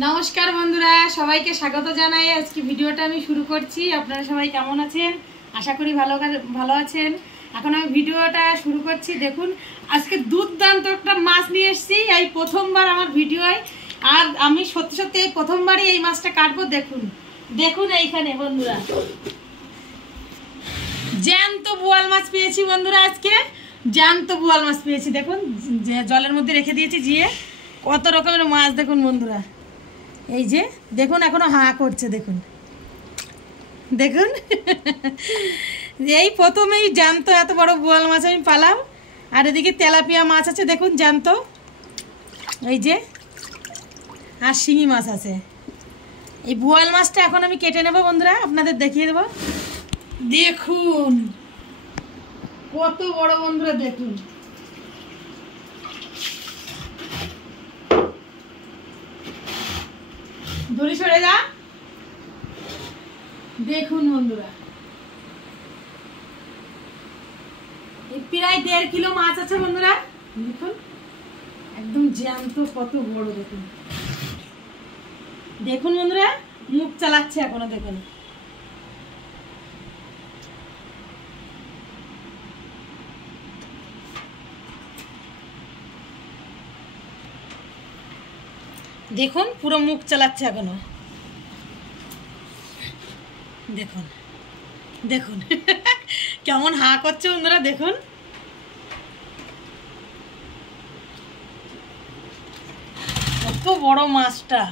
নমস্কার বন্ধুরা, সবাইকে স্বাগত জানাই। আজকে ভিডিওটা আমি শুরু করছি। আপনারা সবাই কেমন আছেন? আশা করি ভালো আছেন। এখন আমি ভিডিওটা শুরু করছি। দেখুন, আজকে দুর্দান্ত একটা মাছ নিয়ে এসেছি। এই প্রথমবার আমার ভিডিওয়, আর আমি সত্যি সত্যি এই প্রথমবারই এই মাছটা কাটবো। দেখুন দেখুন এইখানে বন্ধুরা জ্যান্ত বোয়াল মাছ পেয়েছি বন্ধুরা। আজকে জ্যান্ত বোয়াল মাছ পেয়েছি। দেখুন জলের মধ্যে রেখে দিয়েছি জিয়ে। কত রকমের মাছ দেখুন বন্ধুরা। এই যে দেখুন এখনো হাঁ করছে। দেখুন দেখুন এই প্রথমেই জ্যান্ত এত বড় বোয়াল মাছ আমি পালাম। আর এদিকে তেলাপিয়া মাছ আছে দেখুন জ্যান্ত, এই যে, আর শিঙি মাছ আছে। এই বোয়াল মাছটা এখন আমি কেটে নেব বন্ধুরা, আপনাদের দেখিয়ে দেবো। দেখুন কত বড় বন্ধুরা, দেখুন দড়ি সরে যা। দেখুন বন্ধুরা, এই প্রায় 1.5 কিলো মাছ আছে বন্ধুরা। দেখুন একদম জ্যান্ত, কত বড়। দেখুন দেখুন বন্ধুরা, মুখ চালাচ্ছে এখনো। দেখুন দেখুন পুরো মুখ চালাচ্ছে এখনো। দেখুন দেখুন কেমন হাঁ করছে বন্ধুরা। দেখুন কত বড় মাছটা।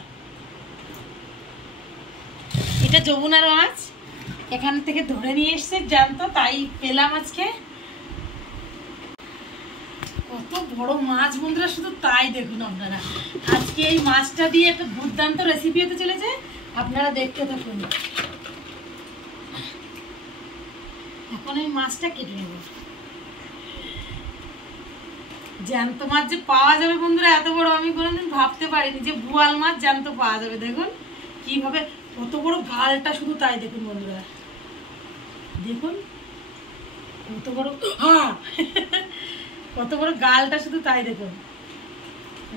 এটা যমুনার মাছ, এখান থেকে ধরে নিয়ে এসছে জ্যান্ত, তাই পেলাম আজকে। কত বড় মাছ বন্ধুরা, শুধু তাই দেখুন আপনারা। আজকে এই মাছটা দিয়ে একটা দুর্দান্ত রেসিপি হতে চলেছে, আপনারা দেখতে থাকুন। এখন এই মাছটা কেটে নেব। জ্যান্ত মাছ যে পাওয়া যাবে বন্ধুরা এত বড়, আমি কোনোদিন ভাবতে পারিনি যে বোয়াল মাছ জ্যান্ত পাওয়া যাবে। দেখুন কিভাবে, কত বড় গালটা, শুধু তাই দেখুন বন্ধুরা। দেখুন কত বড়, কত বড় গালটা, শুধু তাই দেখুন।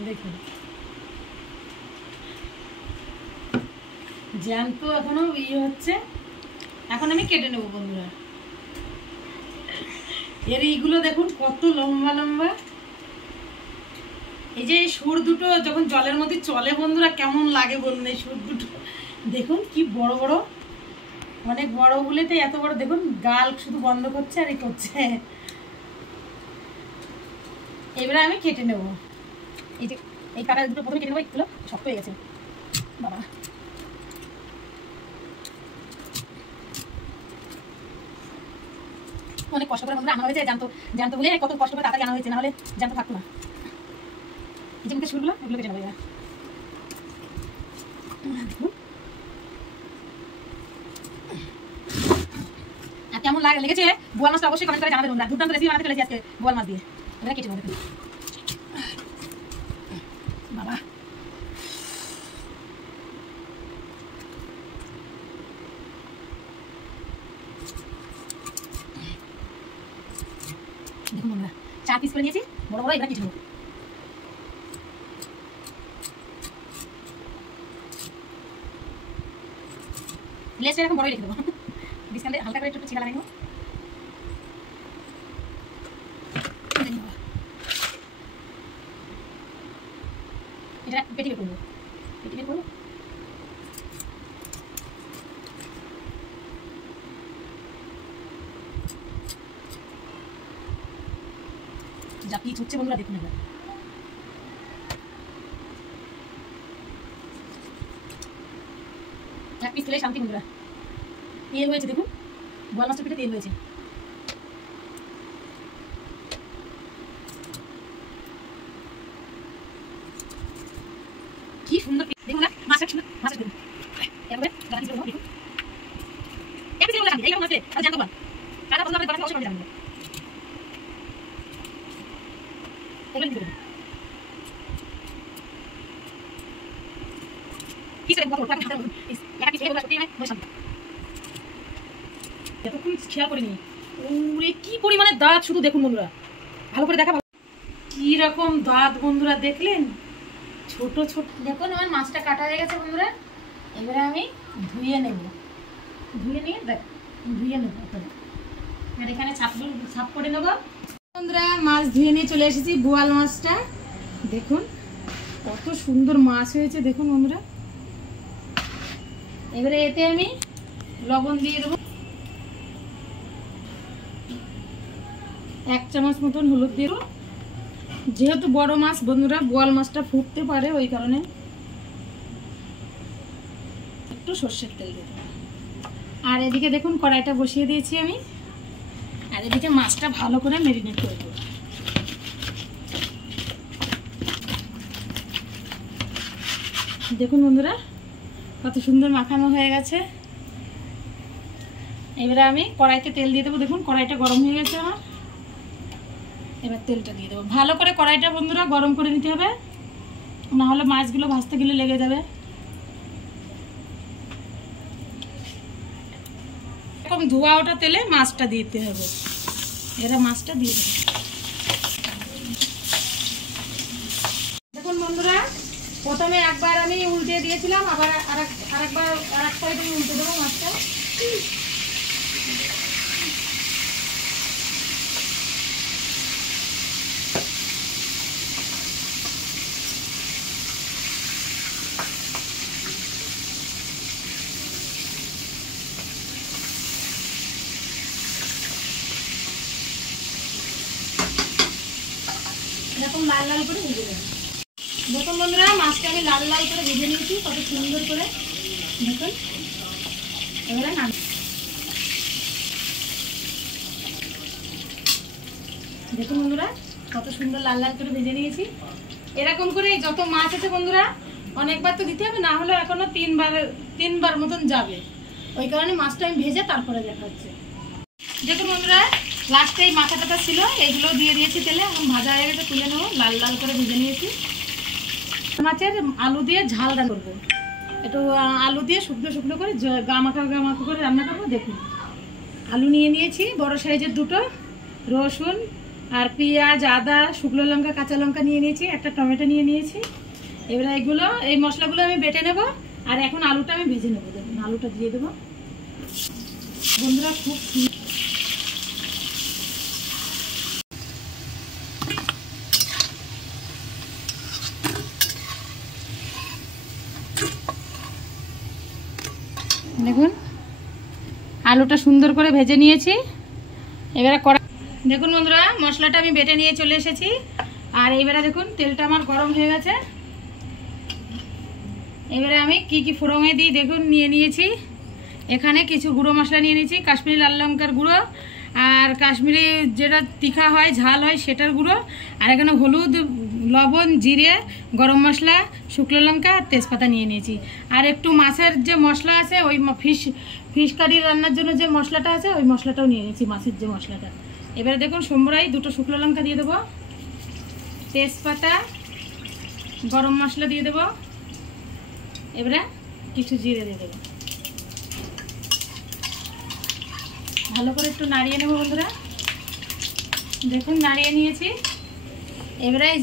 দেখুন জ্যান্ত এখনো ইয়ে হচ্ছে। এখন আমি কেটে নেবো বন্ধুরা। এর এইগুলো দেখুন কত লম্বা লম্বা। এই যে সুর দুটো যখন জলের মধ্যে চলে বন্ধুরা, কেমন লাগে বলুন। এই সুর দুটো দেখুন কি বড় বড়, অনেক বড় বলেতে এত বড়। দেখুন গাল শুধু বন্ধ করছে আর এই করছে। এবারে আমি কেটে নেব। এই যে এই কাটা দুটো প্রথমে কেটে নেবো। এগুলো শক্ত হয়ে গেছে বাবা। অনেক কষ্ট করে বন্ধুরা আনা হয়েছে জ্যান্ত। জ্যান্ত বলে কত কষ্ট করে তাড়াতাড়ি আনা হয়েছে, নাহলে জ্যান্ত থাকতো না। এই যে মুখে সুরগুলো, এগুলো কেটে নেবো এবার। আর কেমন লেগেছে বোয়াল মাছটা অবশ্যই কমেন্ট করে জানাবেন বন্ধুরা। দুর্দান্ত রেসিপি বানাতে চলেছি আজকে বোয়াল মাছ দিয়ে। এবার কেটে নেবো বাবা। দেখুন বন্ধুরা 4 পিস করে নিয়েছি বড় বড়। এবার কেটে নেবো। লেজটা এরকম বড়ই রেখে দেবো। বিস্কালে হালকা করে একটু ছিলা লাগাই নেবো। এটা পেটি বের করবো, পেটি বের করবো। যা পিচ হচ্ছে বন্ধুরা দেখুন। এবার এক পিস তেলে শান্তি বন্ধুরা। তেল হয়েছে দেখুন, বোয়াল মাছটার পিঠে তেল হয়েছে। কি সুন্দর দেখুন না মাছটা, সুন্দর মাছটা দেখুন। এবারে গাড়ি দিয়ে দেখুন এক পিস বলে এই রকম আছে। আর জানতো না কাটা বন্ধ করে গাড়ি অবশ্যই জানবো। এবারে দেখুন কি করে কত টাকা খাতা বলুন। এক পিস এগুলো সত্যি বলে শান্তি। এতক্ষণ খেয়াল করিনি। ওরে কি পরিমাণে দাঁত, শুধু দেখুন বন্ধুরা, ভালো করে দেখা। কি রকম দাঁত বন্ধুরা দেখলেন, ছোট ছোট দেখুন আমার মাছটা কাটা হয়ে গেছে বন্ধুরা। এবারে আমি ধুয়ে নেব, ধুয়ে নিয়ে ধুয়ে নেবো আর এখানে ছাপ করে নেবো বন্ধুরা। মাছ ধুয়ে নিয়ে চলে এসেছি, বোয়াল মাছটা দেখুন কত সুন্দর মাছ হয়েছে দেখুন বন্ধুরা। এবারে এতে আমি লবণ দিয়ে দেবো, 1 চামচ মতন হলুদ দিয়ে দেবো। যেহেতু বড় মাছ বন্ধুরা, বোয়াল মাছটা ফুটতে পারে, ওই কারণে একটু সর্ষের তেল দিয়ে দেবো। আর এদিকে দেখুন কড়াইটা বসিয়ে দিয়েছি আমি, আর এদিকে মাছটা ভালো করে ম্যারিনেট করে দেবো। দেখুন বন্ধুরা কত সুন্দর মাখানো হয়ে গেছে। এবারে আমি কড়াইতে তেল দিয়ে দেবো। দেখুন কড়াইটা গরম হয়ে গেছে আমার, এবার তেলটা দিয়ে দেবো। ভালো করে কড়াইটা বন্ধুরা গরম করে নিতে হবে, না হলে মাছগুলো ভাজতে গেলে লেগে যাবে। এরকম ধোয়া ওঠা তেলে মাছটা দিতে হবে। এরা মাছটা দিয়ে দেবো। দেখুন বন্ধুরা প্রথমে একবার আমি উল্টে দিয়েছিলাম, আবার আরেকবার আরেক সাইডে আমি উল্টে দেবো মাছটা। এরকম লাল লাল করে ভেজে নেব। দেখুন বন্ধুরা মাছটা আমি লাল লাল করে ভেজে নিয়েছি কত সুন্দর করে। দেখুন এবারে দেখুন বন্ধুরা কত সুন্দর লাল লাল করে ভেজে নিয়েছি। এরকম করে যত মাছ আছে বন্ধুরা অনেকবার তো দিতে হবে, না হলে এখনো তিনবার মতন যাবে, ওই কারণে মাছটা আমি ভেজে তারপরে দেখাচ্ছি। দেখুন বন্ধুরা লাস্টে এই মাথা টাথা ছিল এইগুলো দিয়ে দিয়েছি তেলে, এখন ভাজা হয়ে গেছে, তুলে নেবো। লাল লাল করে ভেজে নিয়েছি। মাছের আলু দিয়ে ঝাল রান্না করবো, একটু আলু দিয়ে শুকনো শুকনো করে গামাখা করে রান্না করবো। দেখুন আলু নিয়ে নিয়েছি বড় সাইজের 2টো, রসুন আর পেঁয়াজ, আদা, শুকনো লঙ্কা, কাঁচা লঙ্কা নিয়ে নিয়েছি, একটা টমেটো নিয়ে নিয়েছি। এবারে এই মশলাগুলো আমি বেটে নেব, আর এখন আলুটা আমি ভেজে নেবো। দেখুন আলুটা দিয়ে দেবো বন্ধুরা। খুব দেখুন আলুটা সুন্দর করে ভেজে নিয়েছি। এবারে দেখুন বন্ধুরা মশলাটা আমি বেটে নিয়ে চলে এসেছি, আর এবারে দেখুন তেলটা আমার গরম হয়ে গেছে। এবারে আমি কি ফোড়নে দিই দেখুন নিয়ে নিয়েছি। এখানে কিছু গুঁড়ো মশলা নিয়ে নিয়েছি, কাশ্মীরি লাল লঙ্কার গুঁড়ো, আর কাশ্মীরি যেটা তীখা হয় ঝাল হয় সেটার গুঁড়ো, আর এখানে হলুদ, লবণ, জিরে, গরম মশলা, শুকনো লঙ্কা আর তেজপাতা নিয়ে নিয়েছি। আর একটু মাছের যে মশলা আছে ওই ফিশ কারি রান্নার জন্য যে মশলাটা আছে ওই মশলাটাও নিয়ে নিয়েছি, মাছের যে মশলাটা। এবারে দেখুন সম্বরাই 2টো শুকনো লঙ্কা দিয়ে দেবো, তেজপাতা, গরম মশলা দিয়ে দেবো, এবারে কিছু জিরে দিয়ে দেবো। ভালো করে একটু নাড়িয়ে নেবো বন্ধুরা। দেখুন নাড়িয়ে নিয়েছি। এবারে এই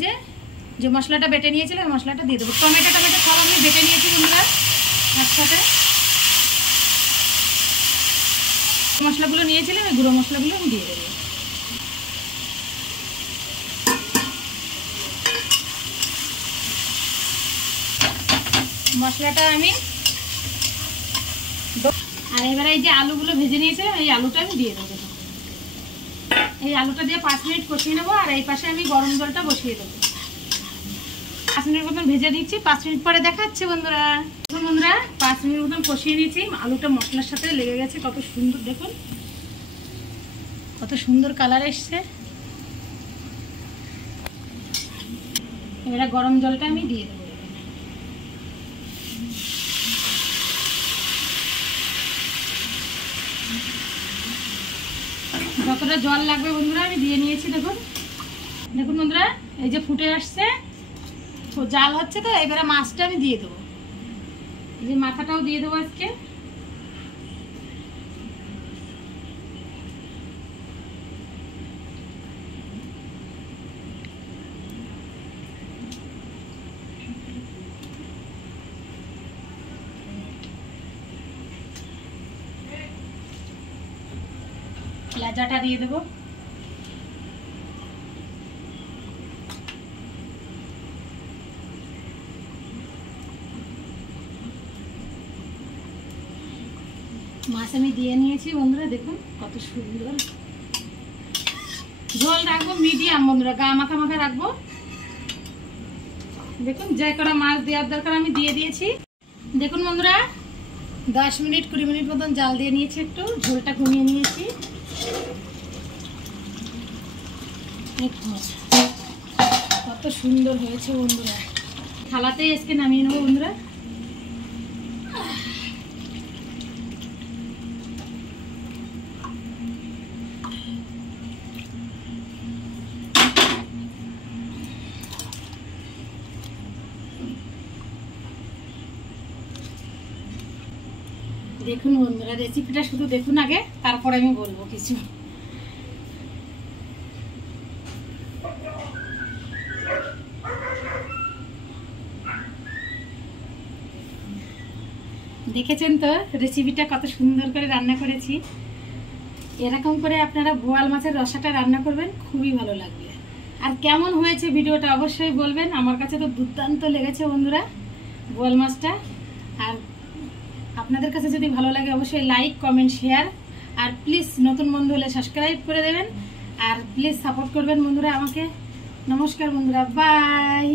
যে মশলাটা বেটে নিয়েছিলাম ওই মশলাটা দিয়ে দেবো। টমেটো সব আমি বেটে নিয়েছি বন্ধুরা একসাথে। মশলাগুলো নিয়েছিলাম ওই গুঁড়ো মশলাগুলো আমি দিয়ে দেবো। মশলাটা আমি আর এবারে এই যে আলুগুলো ভেজে নিয়েছিলাম এই আলুটা আমি দিয়ে দেবো। এই আলুটা দিয়ে 5 মিনিট কষিয়ে নেবো, আর এই পাশে আমি গরম জলটা বসিয়ে দেবো। 5 মিনিট মতন ভেজে নিচ্ছি, 5 মিনিট পরে দেখাচ্ছে বন্ধুরা। দেখুন বন্ধুরা 5 মিনিট মতন কষিয়ে নিয়েছি, আলুটা মশলার সাথে লেগে গেছে, কত সুন্দর দেখুন কত সুন্দর কালার এসছে। এবারে গরম জলটা আমি দিয়ে দেবো। যতটা জল লাগবে বন্ধুরা আমি দিয়ে নিয়েছি। দেখুন দেখুন বন্ধুরা এই যে ফুটে আসছে, জাল হচ্ছে, তো এবারে মাছটা আমি দিয়ে দেবো। এই যে মাথাটাও দিয়ে দেবো আজকে। পেঁয়াজাটা দিয়ে দেবো। মাছ আমি দিয়ে নিয়েছি বন্ধুরা, দেখুন কত সুন্দর। ঝোল রাখবো মিডিয়াম বন্ধুরা, গা মাখা মাখা রাখবো। দেখুন যে কটা মাছ দেওয়ার দরকার আমি দিয়ে দিয়েছি। দেখুন বন্ধুরা 10 মিনিট 20 মিনিট মতন জাল দিয়ে নিয়েছি, একটু ঝোলটা কমিয়ে নিয়েছি। কত সুন্দর হয়েছে বন্ধুরা, থালাতেই আজকে নামিয়ে নেবো বন্ধুরা। দেখুন বন্ধুরা রেসিপিটা শুধু দেখুন আগে, তারপরে আমি বলবো কিছু। দেখেছেন তো রেসিপিটা কত সুন্দর করে রান্না করেছি। এরকম করে আপনারা বোয়াল মাছের রসাটা রান্না করবেন, খুবই ভালো লাগবে। আর কেমন হয়েছে ভিডিওটা অবশ্যই বলবেন। আমার কাছে তো দুর্দান্ত লেগেছে বন্ধুরা বোয়াল মাছটা। আর আপনাদের কাছে যদি ভালো লাগে অবশ্যই লাইক কমেন্ট শেয়ার, আর প্লিজ নতুন বন্ধু হলে সাবস্ক্রাইব করে দেবেন, আর প্লিজ সাপোর্ট করবেন বন্ধুরা আমাকে। নমস্কার বন্ধুরা, বাই।